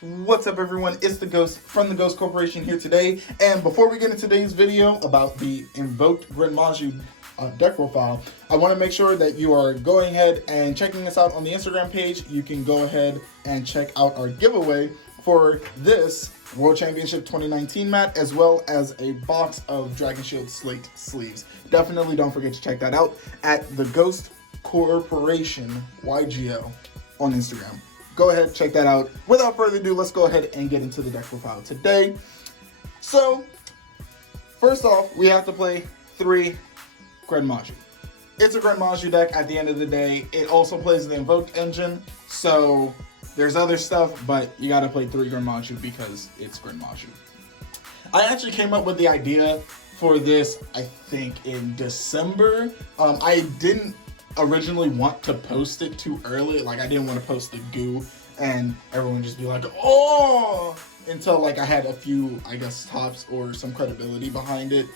What's up, everyone? It's the Ghost from the Ghost Corporation here today. And before we get into today's video about the Invoked Gren Maju deck profile, I want to make sure that you are going ahead and checking us out on the Instagram page. You can go ahead and check out our giveaway for this World Championship 2019 mat, as well as a box of Dragon Shield Slate sleeves. Definitely don't forget to check that out at the Ghost Corporation YGO on Instagram. Go ahead, check that out. Without further ado, let's go ahead and get into the deck profile today. So, first off, we have to play 3 Gren Maju. It's a Gren Maju deck at the end of the day. It also plays the Invoked engine, so there's other stuff, but you gotta play 3 Gren Maju because it's Gren Maju. I actually came up with the idea for this, I think, in December. I didn't originally want to post it too early. Like, I didn't want to post the goo and everyone just be like, oh, until like I had a few, I guess, tops or some credibility behind it.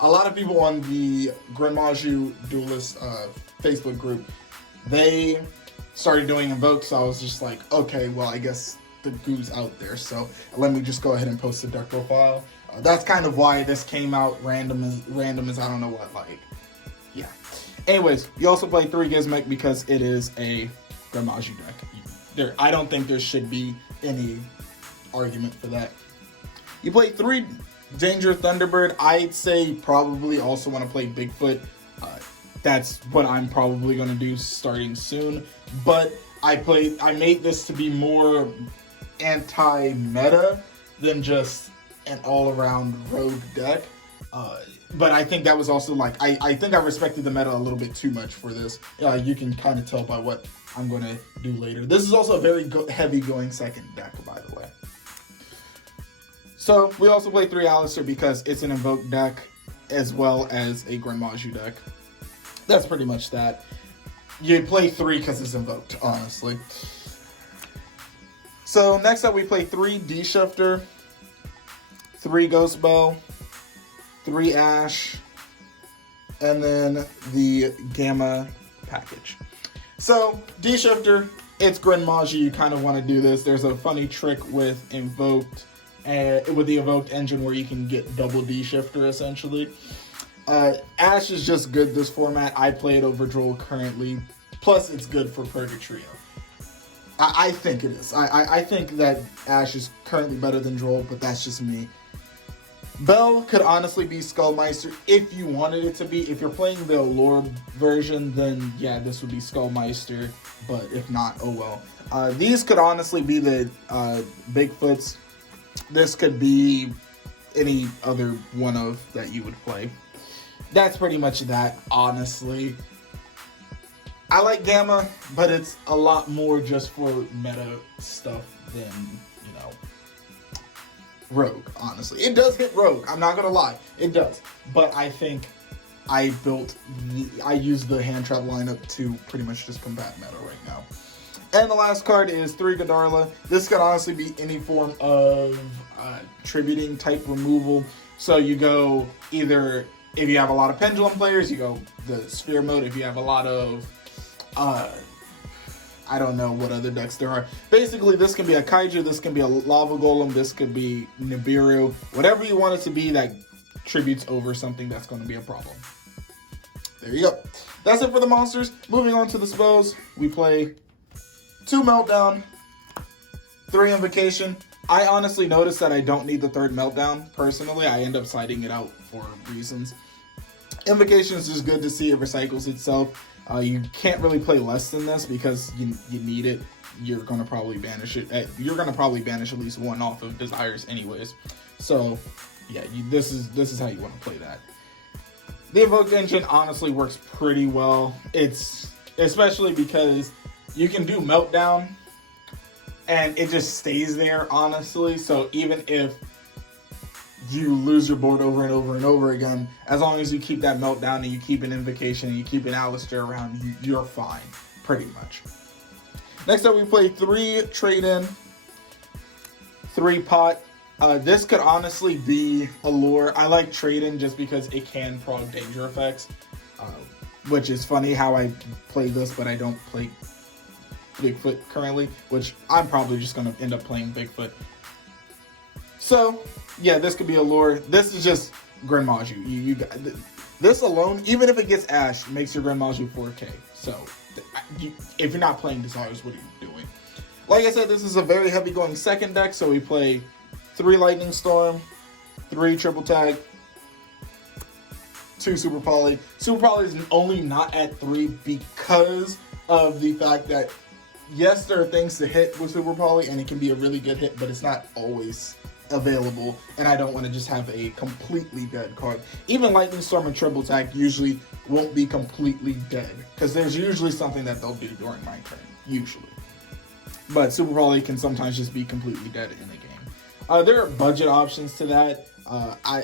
A lot of people on the Gren Maju Duelist Facebook group, they started doing Invoked, so I was just like, okay, well, I guess the goo's out there, so let me just go ahead and post the deck profile. That's kind of why this came out random as I don't know what, like, yeah. Anyways, you also play 3 Gizmek because it is a Gren Maju deck. I don't think there should be any argument for that. You play 3 Danger Thunderbird. I'd say probably also want to play Bigfoot. That's what I'm probably going to do starting soon. But I made this to be more anti-meta than just an all-around rogue deck. But I think that was also like, I think I respected the meta a little bit too much for this. You can kind of tell by what I'm going to do later. This is also a very heavy going second deck, by the way. So we also play 3 Alistair because it's an Invoked deck as well as a Gren Maju deck. That's pretty much that. You play 3 because it's Invoked, honestly. So next up we play 3 D-Shifter, 3 Ghost Bow, 3 Ash, and then the Gamma package. So, D-Shifter, it's Gren Maju, you kind of want to do this. There's a funny trick with Invoked, with the Invoked engine where you can get double D-Shifter, essentially. Ash is just good this format. I play it over Droll currently, plus it's good for Purgatrio. I think it is. I think that Ash is currently better than Droll, but that's just me. Bell could honestly be Skullmeister if you wanted it to be. If you're playing the Allure version, then yeah, this would be Skullmeister, but if not, oh well. These could honestly be the Bigfoots. This could be any other one of that you would play. That's pretty much that, honestly. I like Gamma, but it's a lot more just for meta stuff than, you know, Rogue, honestly. It does hit Rogue, I'm not gonna lie, it does. But I think I used the hand trap lineup to pretty much just combat meta right now. And the last card is 3 Godarla. This could honestly be any form of tributing type removal. So you go either, if you have a lot of Pendulum players, you go the Sphere mode. If you have a lot of I don't know what other decks there are. Basically, this can be a Kaiju, this can be a Lava Golem, this could be Nibiru. Whatever you want it to be that tributes over something that's going to be a problem. There you go. That's it for the monsters. Moving on to the spells, we play 2 Meltdown, 3 Invocation. I honestly noticed that I don't need the 3rd Meltdown. Personally, I end up siding it out for reasons. Invocation is just good to see it recycles itself. You can't really play less than this because you need it. You're gonna probably banish it. You're gonna probably banish at least 1 off of Desires anyways. So yeah, this is how you want to play that. The Invoked engine honestly works pretty well. It's especially because you can do Meltdown and it just stays there, honestly. So even if you lose your board over and over and over again, as long as you keep that Meltdown and you keep an Invocation and you keep an Alistair around, you're fine, pretty much. Next up, we play 3 Trade-In, 3 Pot. This could honestly be Allure. I like Trade-In just because it can prog danger effects, which is funny how I play this, but I don't play Bigfoot currently, which I'm probably just going to end up playing Bigfoot. So, yeah, this could be a lure. This is just Gren Maju. You got this alone, even if it gets Ash, makes your Gren Maju 4K. So, if you're not playing Desires, what are you doing? Like I said, this is a very heavy going second deck, so we play 3 Lightning Storm, 3 Triple Tag, 2 Super Poly. Super Poly is only not at 3 because of the fact that, yes, there are things to hit with Super Poly, and it can be a really good hit, but it's not always available, and I don't want to just have a completely dead card. Even Lightning Storm and Triple Tag usually won't be completely dead, because there's usually something that they'll do during my turn, usually. But Super Poly can sometimes just be completely dead in the game. There are budget options to that.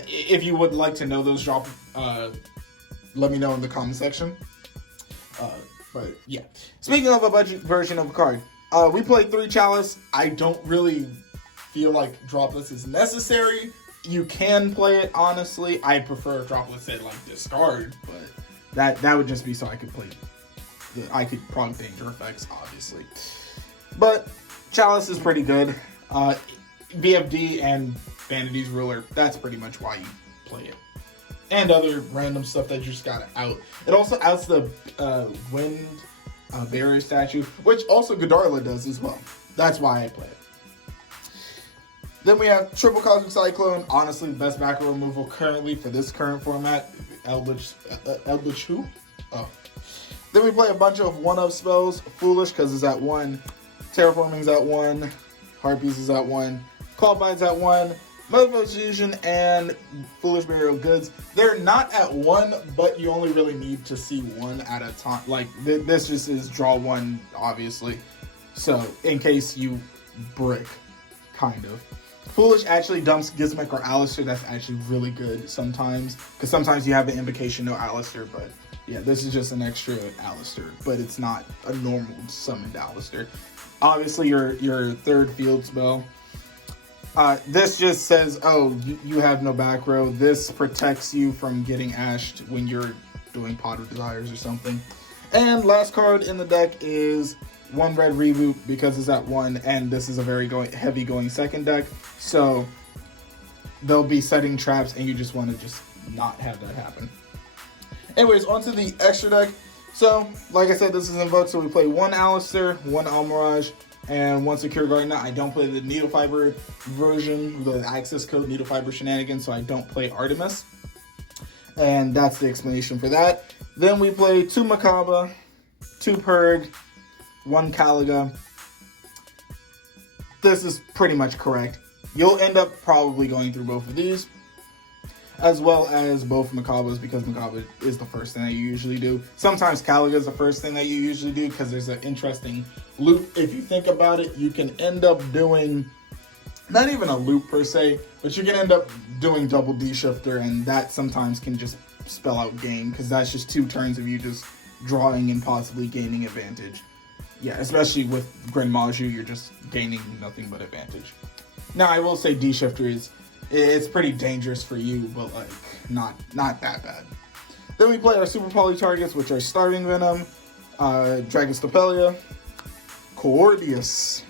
If you would like to know those, let me know in the comment section. But yeah, speaking of a budget version of a card, we played 3 Chalice. I don't really feel like Dropless is necessary. You can play it, honestly. I prefer Dropless at like discard, but that would just be so I could play. I could proc danger effects, obviously. But Chalice is pretty good. BFD and Vanity's Ruler, that's pretty much why you play it. And other random stuff that you just gotta out. It also outs the Wind Barrier statue, which also Godarla does as well. That's why I play it. Then we have Triple Cosmic Cyclone, honestly the best back row removal currently for this current format. Eldritch who? Oh. Then we play a bunch of 1-up spells. Foolish, because it's at 1. Terraforming's at 1. Harpies is at 1. Callbide's at 1. Motherfuck's Fusion and Foolish Burial Goods. They're not at 1, but you only really need to see 1 at a time. Like, this just is draw 1, obviously. So, in case you brick, kind of. Foolish actually dumps Gizmek or Alistair. That's actually really good sometimes. Because sometimes you have an Invocation, no Alistair. But yeah, this is just an extra Alistair. But it's not a normal summoned Alistair. Obviously, your third field spell. This just says, oh, you have no back row. This protects you from getting ashed when you're doing Pot of Desires or something. And last card in the deck is 1 red Reboot because it's at 1, and this is a very heavy going second deck. So they'll be setting traps, and you just want to just not have that happen. Anyways, onto the extra deck. So, like I said, this is Invoked, so we play 1 Alistair, 1 Almirage, and 1 Secure Guardian. I don't play the Needle Fiber version, the access code Needle Fiber shenanigans, so I don't play Artemis. And that's the explanation for that. Then we play 2 Macabre, 2 Purg, 1 Caliga. This is pretty much correct. You'll end up probably going through both of these, as well as both Macabres, because Macabre is the first thing that you usually do. Sometimes Caliga is the first thing that you usually do, because there's an interesting loop. If you think about it, you can end up doing, not even a loop per se, but you can end up doing double D-Shifter, and that sometimes can just spell out game, because that's just 2 turns of you just drawing and possibly gaining advantage. Yeah, especially with Gren Maju, you're just gaining nothing but advantage. Now, I will say D-Shifter it's pretty dangerous for you, but like not that bad. Then we play our Super Poly targets, which are Starving Venom, Dragon Stopelia, Coordius,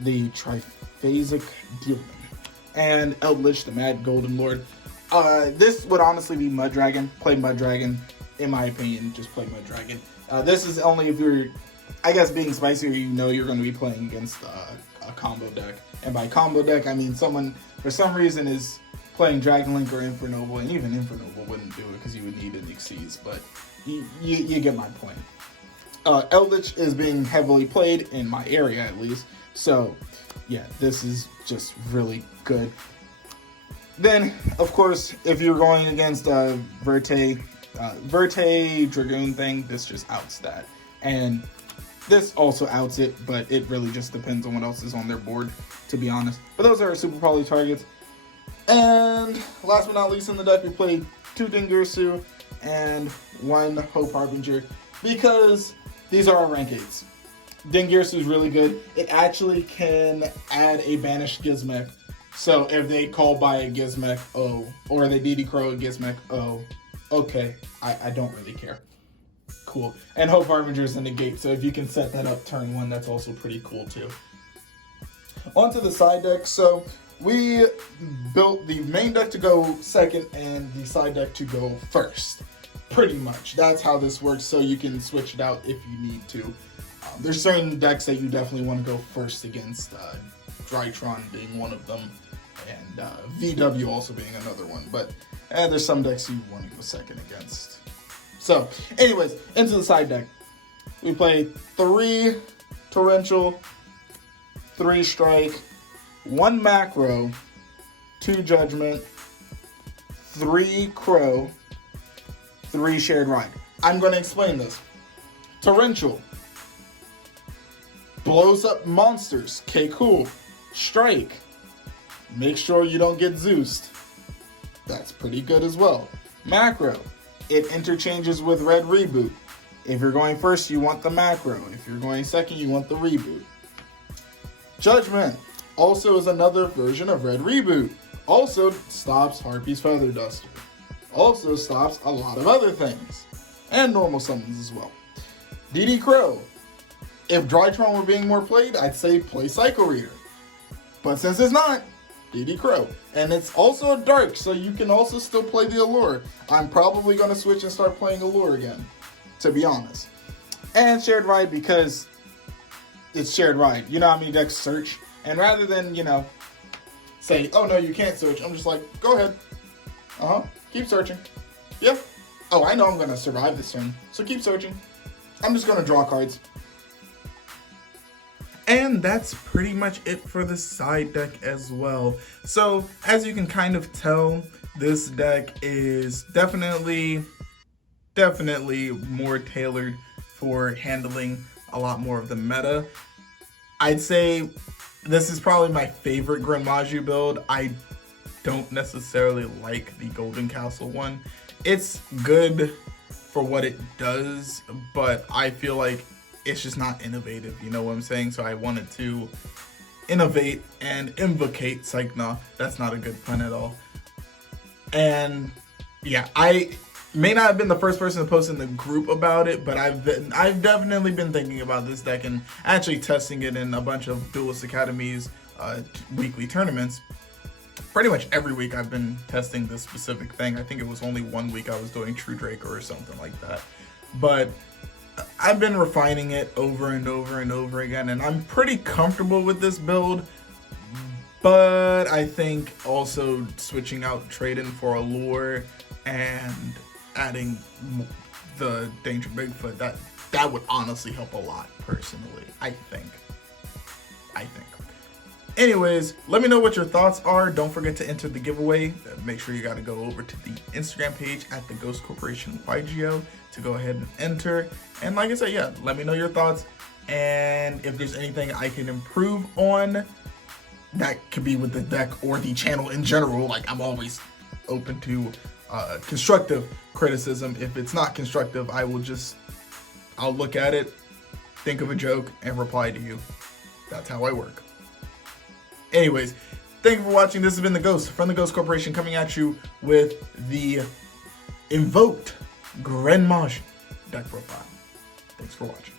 the Triphasic Demon, and Eldritch, the Mad Golden Lord. This would honestly be Mud Dragon. Play Mud Dragon. In my opinion, just play Mud Dragon. This is only if you're, I guess, being spicier, you know you're going to be playing against a combo deck. And by combo deck, I mean someone, for some reason, is playing Dragon Link or Infernoble, and even Infernoble wouldn't do it because you would need an Xyz, but you get my point. Eldritch is being heavily played, in my area at least, so yeah, this is just really good. Then, of course, if you're going against Verte Dragoon thing, this just outs that. And this also outs it, but it really just depends on what else is on their board, to be honest. But those are our Super Poly targets. And last but not least in the deck, we played 2 Dingirsu and 1 Hope Harbinger, because these are our rank 8s. Dingirsu is really good. It actually can add a banished Gizmek. So if they call by a Gizmek, oh, or they DD Crow a Gizmek, oh, okay, I don't really care. cool. And Hope Harbinger in the gate, so if you can set that up turn 1, that's also pretty cool too. Onto the side deck. So we built the main deck to go second and the side deck to go first. Pretty much. That's how this works, so you can switch it out if you need to. There's certain decks that you definitely want to go first against, Drytron being one of them, and VW also being another one. But there's some decks you want to go second against. So, anyways, into the side deck. We play 3 Torrential, 3 Strike, 1 Macro, 2 Judgment, 3 Crow, 3 Shared Ride. I'm going to explain this. Torrential blows up monsters. Okay, cool. Strike. Make sure you don't get Zeused. That's pretty good as well. Macro. It interchanges with Red Reboot. If you're going first, you want the Macro. If you're going second, you want the Reboot. Judgment also is another version of Red Reboot. Also stops Harpy's Feather Duster. Also stops a lot of other things. And normal summons as well. DD Crow. If Drytron were being more played, I'd say play Psycho Reader. But since it's not, DD Crow. And it's also a dark, so you can also still play the Allure. I'm probably going to switch and start playing Allure again, to be honest. And Shared Ride because it's Shared Ride. You know how many decks search? And rather than, say, oh no, you can't search, I'm just like, go ahead. Keep searching. Yep. Oh, I know I'm going to survive this turn, so keep searching. I'm just going to draw cards. And that's pretty much it for the side deck as well. So, as you can kind of tell, this deck is definitely more tailored for handling a lot more of the meta. I'd say this is probably my favorite Gren Maju build. I don't necessarily like the Golden Castle one. It's good for what it does, but I feel like it's just not innovative, you know what I'm saying? So I wanted to innovate and invocate Psych-Nah. That's not a good pun at all. And yeah, I may not have been the first person to post in the group about it, but I've definitely been thinking about this deck and actually testing it in a bunch of Duelist Academy's weekly tournaments. Pretty much every week I've been testing this specific thing. I think it was only one week I was doing True Draco or something like that. But I've been refining it over and over and over again, and I'm pretty comfortable with this build. But I think also switching out Trade-In for Allure and adding the Danger Bigfoot, that would honestly help a lot personally, I think. Anyways, let me know what your thoughts are. Don't forget to enter the giveaway. Make sure you got to go over to the Instagram page at the Ghost Corporation YGO to go ahead and enter. And like I said, yeah, let me know your thoughts. And if there's anything I can improve on, that could be with the deck or the channel in general. Like, I'm always open to constructive criticism. If it's not constructive, I'll look at it, think of a joke, and reply to you. That's how I work. Anyways, thank you for watching. This has been the Ghost from the Ghost Corporation coming at you with the Invoked Gren Maju deck profile. Thanks for watching.